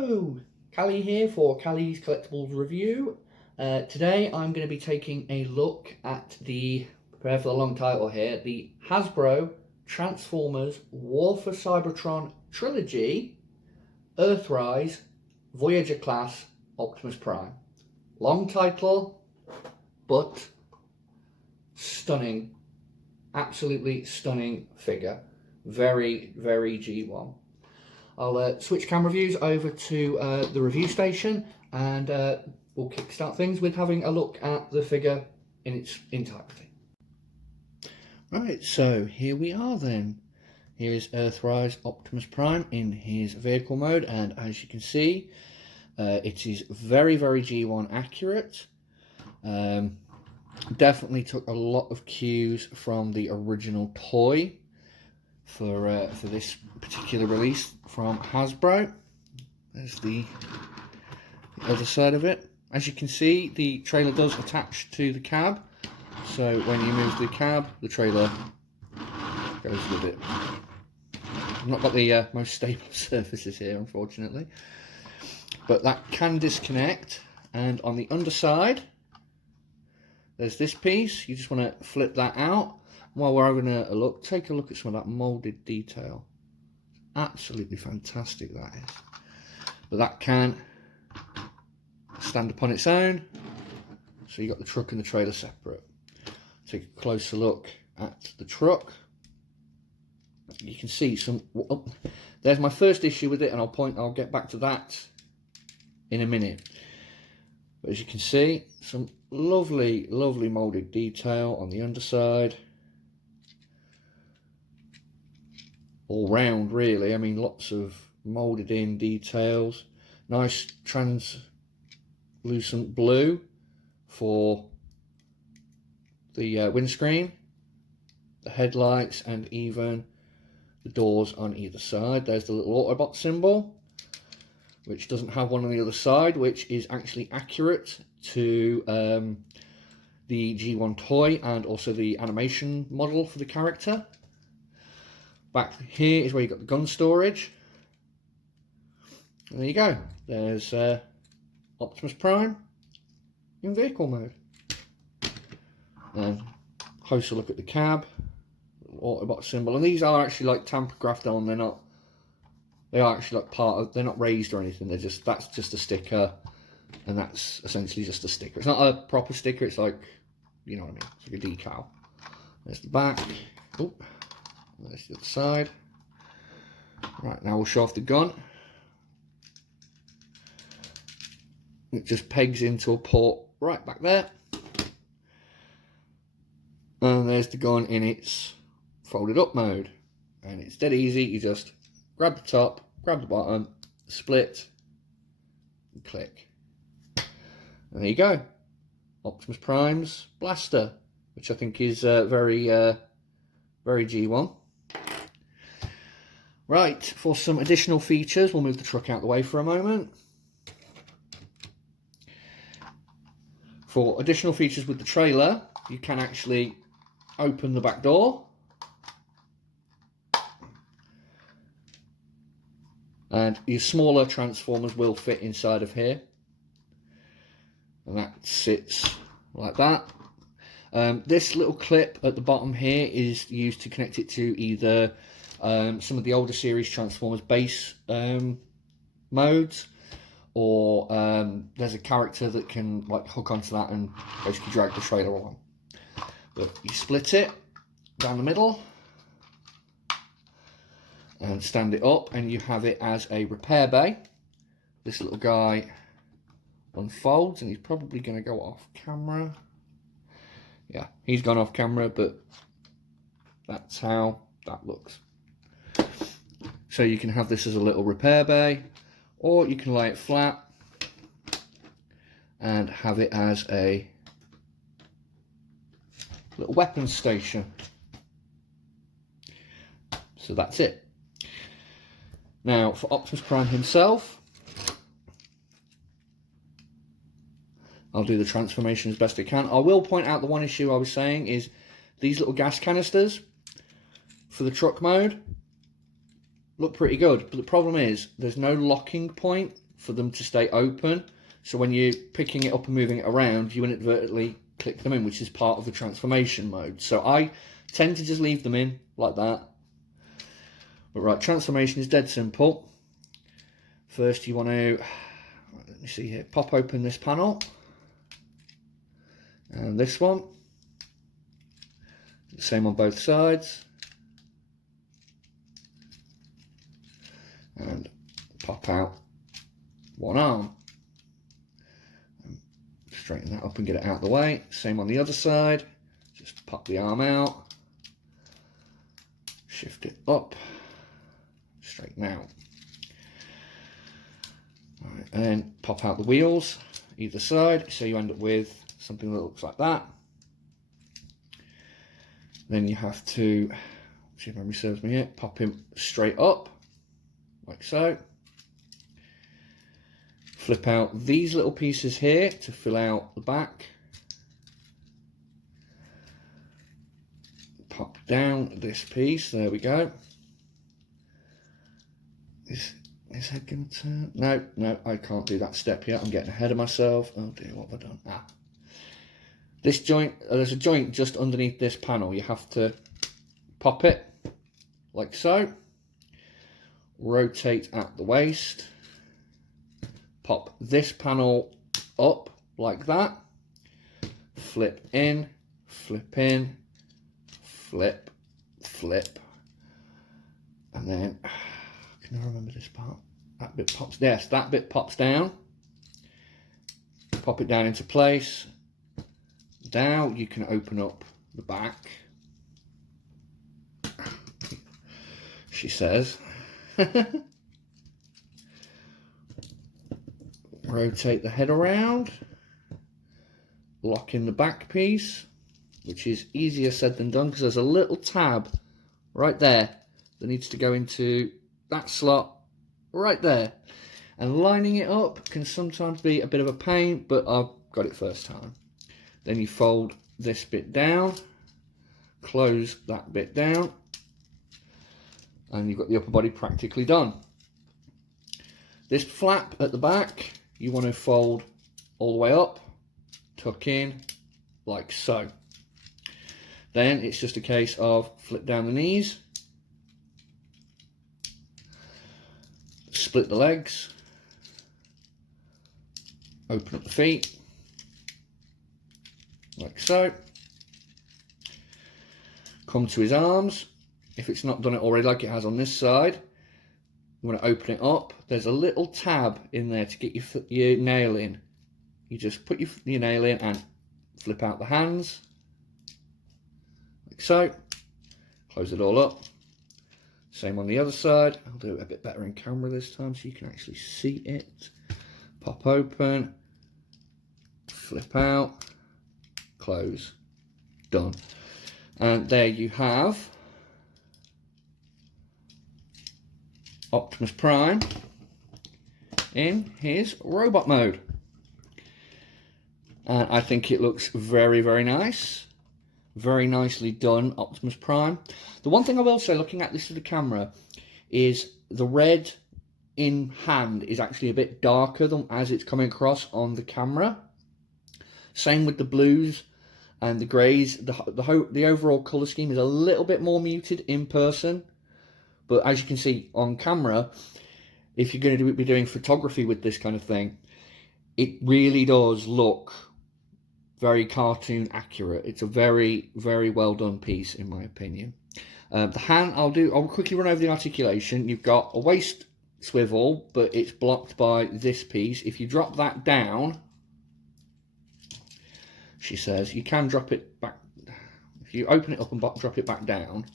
Hello, Callie here for Callie's Collectibles Review. Today I'm going to be taking a look at prepare for the long title here, the Hasbro Transformers War for Cybertron Trilogy, Earthrise, Voyager Class, Optimus Prime. Long title, but stunning, absolutely stunning figure. Very, very G1. I'll switch camera views over to the review station and we'll kickstart things with having a look at the figure in its entirety. Right, so here we are then. Here is Earthrise Optimus Prime in his vehicle mode, and as you can see, it is very, very G1 accurate. Definitely took a lot of cues from the original toy for this particular release from Hasbro. There's the other side of it. As you can see, the trailer does attach to the cab, so when you move the cab, the trailer goes with it. I've not got the most stable surfaces here, unfortunately, but that can disconnect. And on the underside, there's this piece. You just want to flip that out. While we're having a look, take a look at some of that moulded detail. Absolutely fantastic that is. But that can stand upon its own, so you got the truck and the trailer separate. Take a closer look at the truck. You can see some. Oh, there's my first issue with it, and I'll get back to that in a minute. But as you can see, some lovely, lovely moulded detail on the underside. All round, really. I mean, lots of moulded in details. Nice translucent blue for the windscreen, the headlights, and even the doors on either side. There's the little Autobot symbol, which doesn't have one on the other side, which is actually accurate to the G1 toy and also the animation model for the character. Back here is where you got the gun storage. And there you go. There's Optimus Prime in vehicle mode. And closer look at the cab, Autobot symbol. And these are actually like tamper graphed on. They are actually like part of. They're not raised or anything. That's just a sticker, and that's essentially just a sticker. It's not a proper sticker. It's like, you know what I mean. It's like a decal. There's the back. Oop. There's the other side. Right, now we'll show off the gun. It just pegs into a port right back there. And there's the gun in its folded up mode. And it's dead easy. You just grab the top, grab the bottom, split, and click. And there you go. Optimus Prime's blaster, which I think is very G1. Right, for some additional features, we'll move the truck out of the way for a moment. For additional features with the trailer, you can actually open the back door. And your smaller Transformers will fit inside of here. And that sits like that. This little clip at the bottom here is used to connect it to either some of the older series Transformers base modes, or there's a character that can like hook onto that and basically drag the trailer along. But you split it down the middle and stand it up, and you have it as a repair bay. This little guy unfolds, and he's probably going to go off camera. Yeah, he's gone off camera, but that's how that looks. So you can have this as a little repair bay, or you can lay it flat and have it as a little weapons station. So that's it. Now for Optimus Prime himself, I'll do the transformation as best I can. I will point out the one issue I was saying is these little gas canisters for the truck mode look pretty good, but the problem is there's no locking point for them to stay open. So when you're picking it up and moving it around, you inadvertently click them in, which is part of the transformation mode. So I tend to just leave them in like that. But right, transformation is dead simple. First you want to, let me see here, pop open this panel. And this one. The same on both sides. And pop out one arm. Straighten that up and get it out of the way. Same on the other side. Just pop the arm out. Shift it up. Straighten out. Right, and then pop out the wheels either side. So you end up with something that looks like that. Then you have to, see if memory serves me here, pop him straight up, like so. Flip out these little pieces here to fill out the back. Pop down this piece, there we go. Is his head going to turn? No, I can't do that step yet. I'm getting ahead of myself. Oh dear, what have I done? Ah. This joint, there's a joint just underneath this panel. You have to pop it like so. Rotate at the waist. Pop this panel up like that. Flip in, flip in, flip, flip. And then, can I remember this part? That bit pops, yes, that bit pops down. Pop it down into place. Now you can open up the back, she says. Rotate the head around, lock in the back piece, which is easier said than done because there's a little tab right there that needs to go into that slot right there. And lining it up can sometimes be a bit of a pain, but I've got it first time. Then you fold this bit down, close that bit down, and you've got the upper body practically done. This flap at the back, you want to fold all the way up, tuck in, like so. Then it's just a case of flip down the knees, split the legs, open up the feet, like so. Come to his arms. If it's not done it already like it has on this side, you want to open it up. There's a little tab in there to get your nail in. You just put your nail in and flip out the hands, like so. Close it all up. Same on the other side. I'll do it a bit better in camera this time so you can actually see it. Pop open, flip out, close, done. And there you have Optimus Prime in his robot mode. And I think it looks very, very nice. Very nicely done, Optimus Prime. The one thing I will say, looking at this with the camera, is the red in hand is actually a bit darker than as it's coming across on the camera. Same with the blues and the greys. The overall colour scheme is a little bit more muted in person. But as you can see on camera, if you're going to be doing photography with this kind of thing, it really does look very cartoon accurate. It's a very, very well done piece in my opinion. The hand, I'll quickly run over the articulation. You've got a waist swivel, but it's blocked by this piece. If you drop that down, she says, you can drop it back. If you open it up and drop it back down,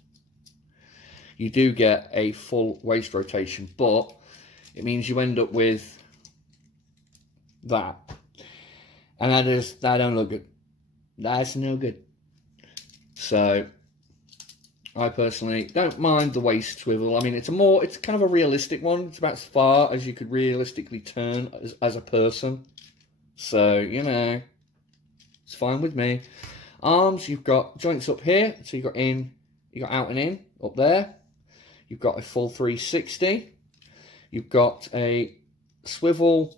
you do get a full waist rotation, but it means you end up with that. And that don't look good. That's no good. So I personally don't mind the waist swivel. I mean, it's kind of a realistic one. It's about as far as you could realistically turn as a person. So, you know, it's fine with me. Arms, you've got joints up here. So you've got out and in up there. You've got a full 360. You've got a swivel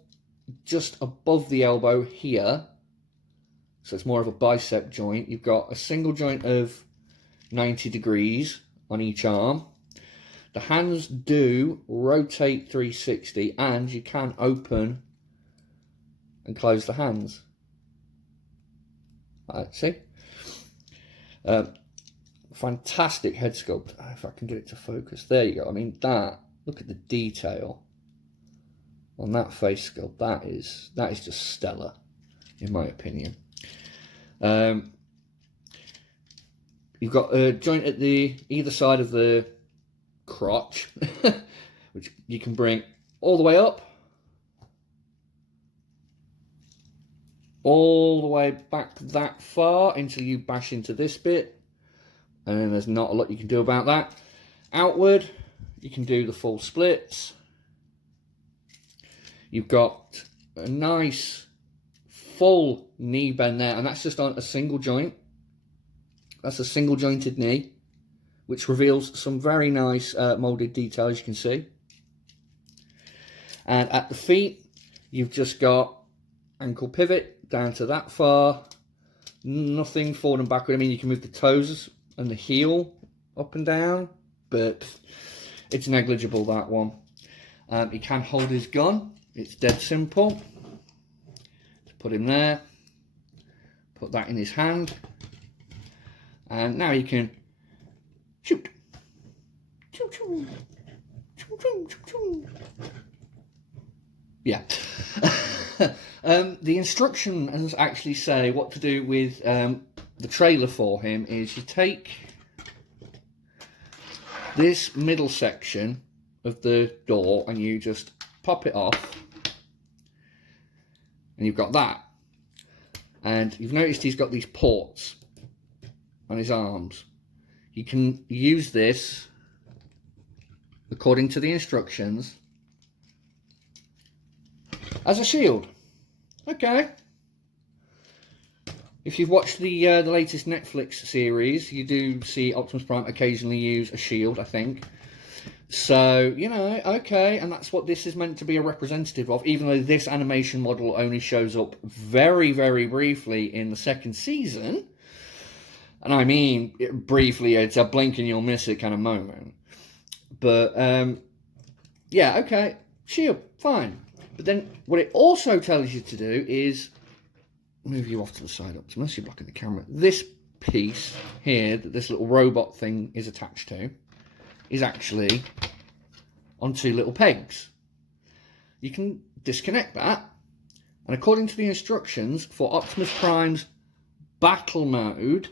just above the elbow here, so it's more of a bicep joint. You've got a single joint of 90 degrees on each arm. The hands do rotate 360, and you can open and close the hands. See? Fantastic head sculpt. If I can get it to focus. There you go. I mean, that, look at the detail on that face sculpt. That is just stellar, in my opinion. You've got a joint at either side of the crotch, which you can bring all the way up, all the way back that far until you bash into this bit, and then there's not a lot you can do about that. Outward, you can do the full splits. You've got a nice full knee bend there, and that's just on a single joint. That's a single jointed knee, which reveals some very nice molded detail, as you can see. And at the feet, you've just got ankle pivot down to that far. Nothing forward and backward. I mean, you can move the toes and the heel up and down, but it's negligible, that one. He can hold his gun. It's dead simple. Just put him there. Put that in his hand. And now you can shoot. Choo choo. Choo choo choo choo. Yeah. The instructions actually say what to do with the trailer for him. Is you take this middle section of the door and you just pop it off, and you've got that. And you've noticed he's got these ports on his arms. You can use this according to the instructions as a shield. Okay. If you've watched the latest Netflix series, you do see Optimus Prime occasionally use a shield, I think. So, you know, okay, and that's what this is meant to be a representative of, even though this animation model only shows up very, very briefly in the second season. And I mean, briefly, it's a blink and you'll miss it kind of moment. But, yeah, okay, shield, fine. But then what it also tells you to do is move you off to the side, Optimus, you're blocking the camera. This piece here that this little robot thing is attached to is actually on two little pegs. You can disconnect that, and according to the instructions for Optimus Prime's battle mode,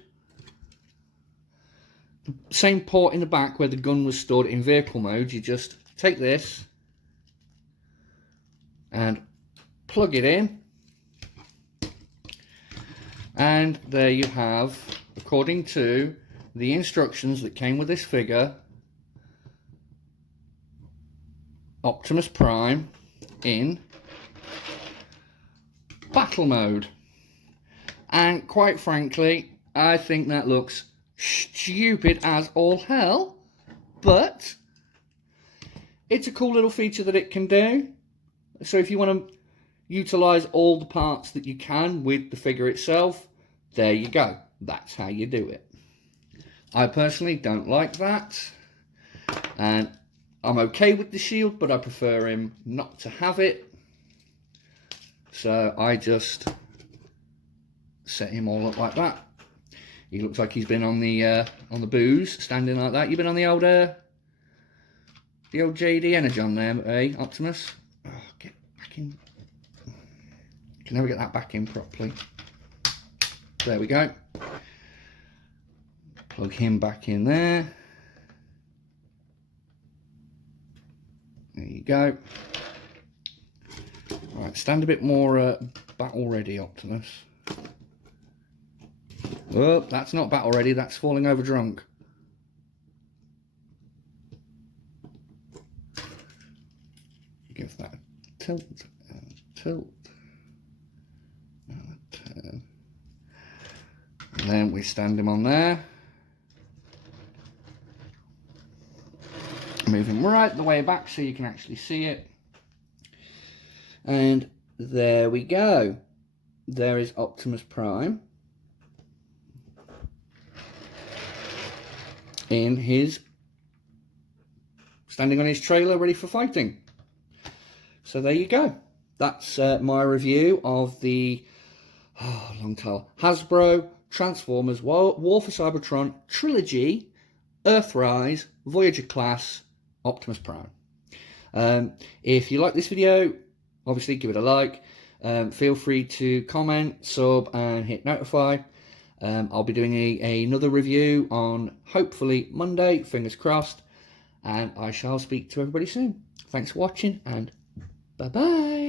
the same port in the back where the gun was stored in vehicle mode, you just take this and plug it in, and there you have, according to the instructions that came with this figure, Optimus Prime in battle mode. And quite frankly, I think that looks stupid as all hell, but it's a cool little feature that it can do. So if you want to utilize all the parts that you can with the figure itself, there you go. That's how you do it. I personally don't like that, and I'm okay with the shield, but I prefer him not to have it. So I just set him all up like that. He looks like he's been on the booze, standing like that. You've been on the old JD Energon there, eh, Optimus? Oh, get back in. Can never get that back in properly. There we go. Plug him back in there. There you go. Right, stand a bit more battle ready, Optimus. Oh, that's not battle ready, that's falling over drunk. Give that a tilt, tilt, and a turn. And then we stand him on there. Move him right the way back so you can actually see it. And there we go. There is Optimus Prime in his, standing on his trailer ready for fighting. So there you go. That's my review of the long tail Hasbro Transformers War for Cybertron Trilogy Earthrise Voyager Class Optimus Prime. If you like this video, obviously give it a like. Feel free to comment, sub and hit notify. I'll be doing another review on hopefully Monday, fingers crossed, and I shall speak to everybody soon. Thanks for watching and bye bye.